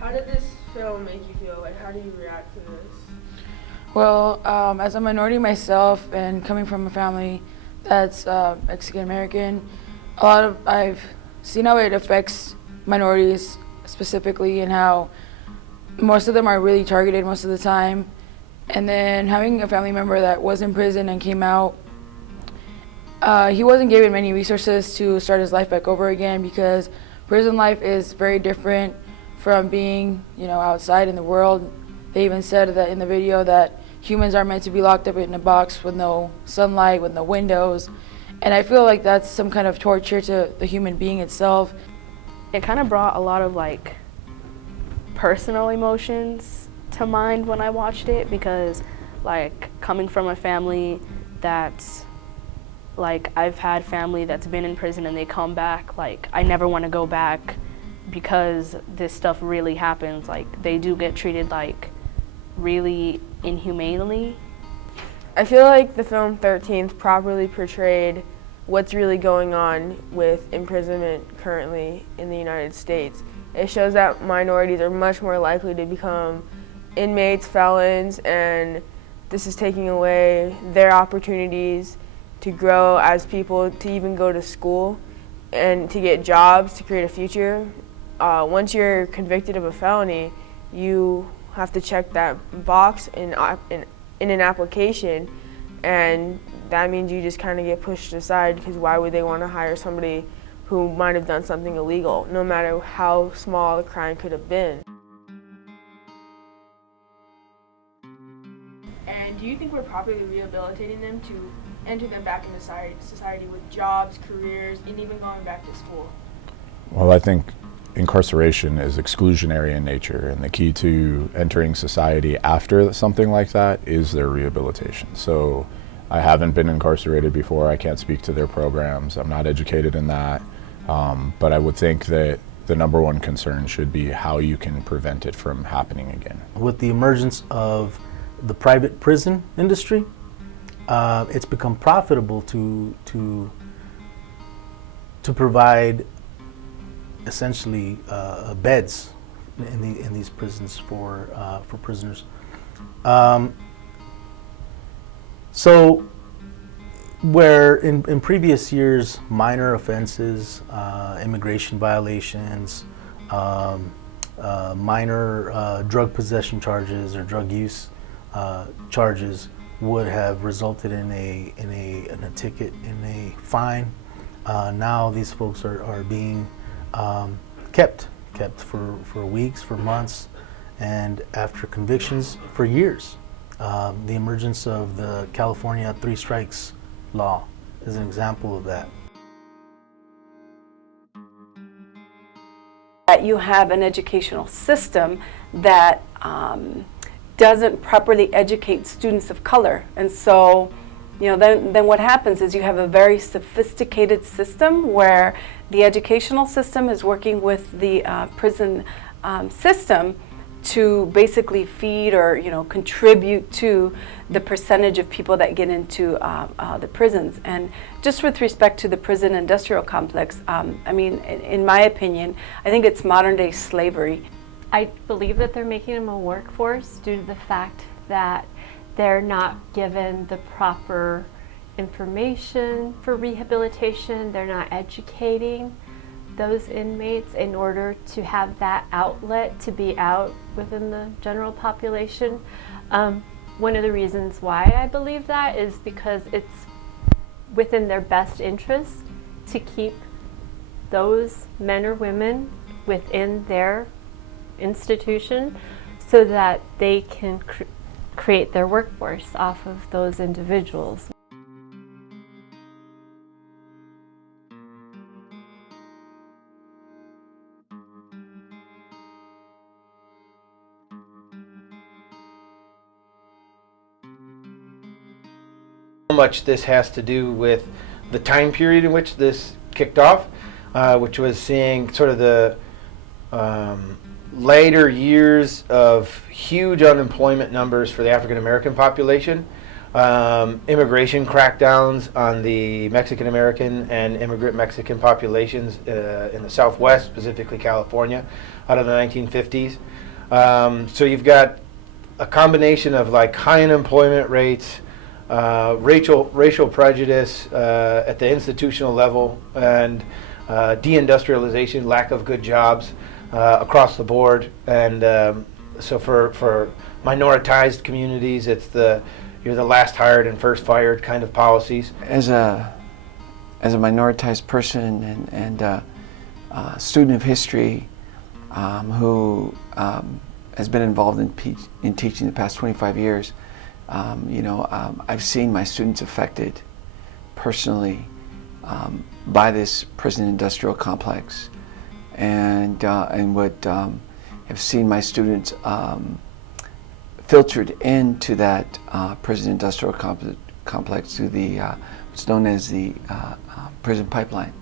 How did this film make you feel? Like, how do you react to this? Well, as a minority myself and coming from a family that's Mexican American, I've seen how it affects minorities specifically and how most of them are really targeted most of the time. And then having a family member that was in prison and came out, he wasn't given many resources to start his life back over again because prison life is very different from being, outside in the world. They even said that in the video that humans are meant to be locked up in a box with no sunlight, with no windows. And I feel like that's some kind of torture to the human being itself. It kind of brought a lot of personal emotions to mind when I watched it because coming from a family that's I've had family that's been in prison and they come back, I never want to go back because this stuff really happens. They do get treated really inhumanely. I feel like the film 13th properly portrayed what's really going on with imprisonment currently in the United States. It shows that minorities are much more likely to become inmates, felons, and this is taking away their opportunities to grow as people, to even go to school and to get jobs, to create a future. Once you're convicted of a felony, you have to check that box in an application, and that means you just kind of get pushed aside because why would they want to hire somebody who might have done something illegal, no matter how small the crime could have been. And do you think we're properly rehabilitating them to enter them back into society with jobs, careers, and even going back to school? Well, I think incarceration is exclusionary in nature, and the key to entering society after something like that is their rehabilitation. So I haven't been incarcerated before. I can't speak to their programs. I'm not educated in that. But I would think that the number one concern should be how you can prevent it from happening again. With the emergence of the private prison industry, it's become profitable to provide essentially beds in these prisons for prisoners. So where in previous years minor offenses, immigration violations, minor drug possession charges or drug use charges would have resulted in a ticket, in a fine. Now these folks are being kept for weeks, for months, and after convictions for years. The emergence of the California 3 strikes law is an example of that. That you have an educational system that doesn't properly educate students of color, and so then what happens is you have a very sophisticated system where the educational system is working with the prison system to basically feed or contribute to the percentage of people that get into the prisons. And just with respect to the prison industrial complex, in my opinion, I think it's modern day slavery. I believe that they're making them a workforce due to the fact that they're not given the proper information for rehabilitation. They're not educating those inmates in order to have that outlet to be out within the general population. One of the reasons why I believe that is because it's within their best interest to keep those men or women within their institution so that they can create their workforce off of those individuals. Much this has to do with the time period in which this kicked off, which was seeing sort of the later years of huge unemployment numbers for the African American population. immigration crackdowns on the Mexican American and immigrant Mexican populations in the Southwest, specifically California, out of the 1950s. So you've got a combination of like high unemployment rates, racial prejudice at the institutional level, and deindustrialization, lack of good jobs across the board. And so for minoritized communities, it's you're the last hired and first fired kind of policies. As a minoritized person and student of history who has been involved in teaching the past 25 years, I've seen my students affected personally by this prison industrial complex, and would have seen my students filtered into that prison industrial complex through the what's known as the prison pipeline.